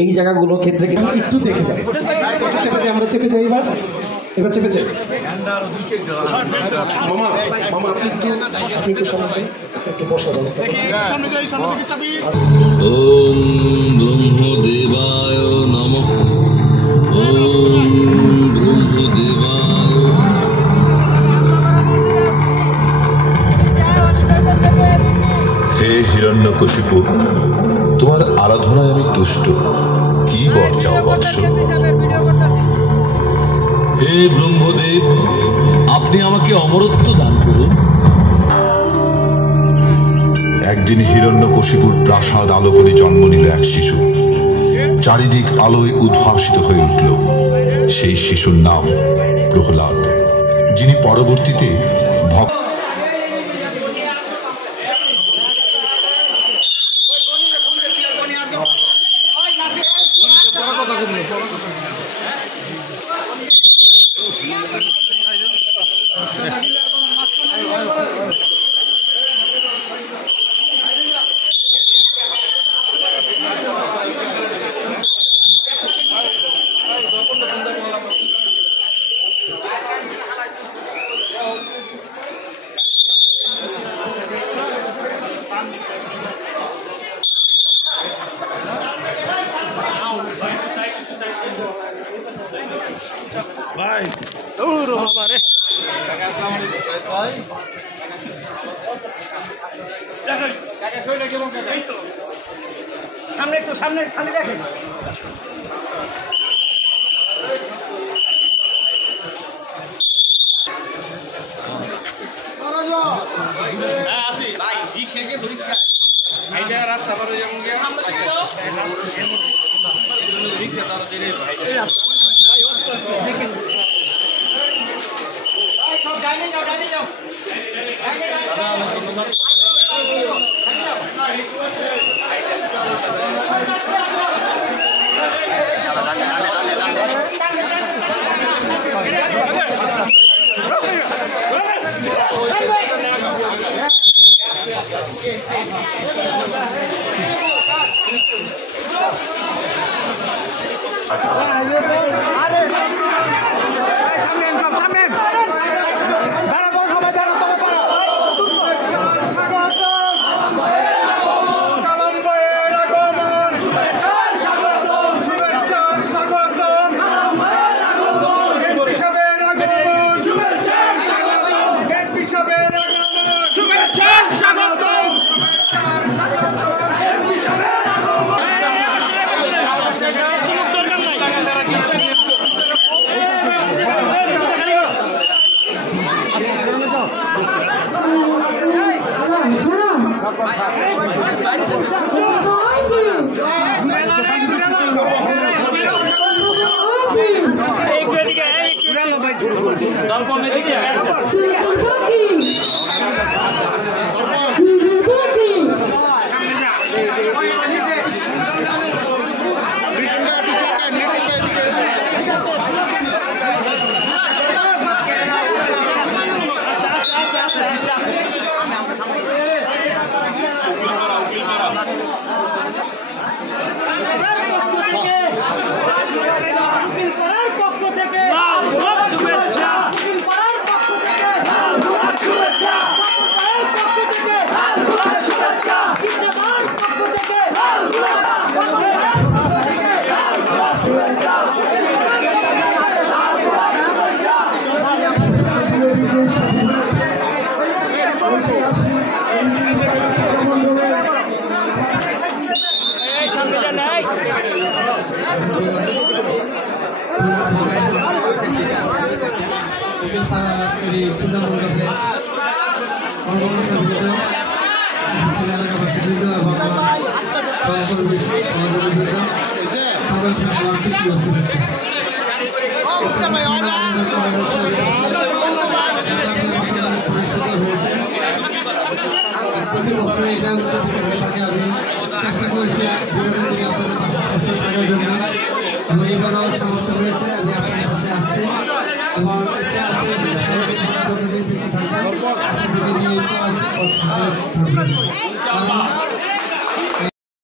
এই জায়গাগুলো ক্ষেত্রে একটু দেখে যাই, চেপে যাই, আমরা চেপে যাই। এবার চেপে যাই। মামা মামা আপনি একটু সামনে একটু বসার ব্যবস্থা ওম ব্রহ্মদেবায় নমঃ। ওম ব্রহ্মদেবায়। হে হিরণ্যকশিপু, তোমার আরাধনায় আমি তুষ্ট। কি বর চাও বৎস? হে ব্রহ্মদেব, আপনি আমাকে অমরত্ব দান করুন। একদিন হিরণ্যকশিপুর প্রাসাদ আলোকনে জন্ম নিল এক শিশু। চারিদিক আলোয় উদ্ভাসিত হয়ে উঠল। সেই শিশুর নাম প্রহ্লাদ, যিনি পরবর্তীতে ভক্ত। ভাই দৌড়ো বাবা রে। সামনে একটু সামনে খালি দেখেন। রাস্তা পার হয়ে যাবো আমি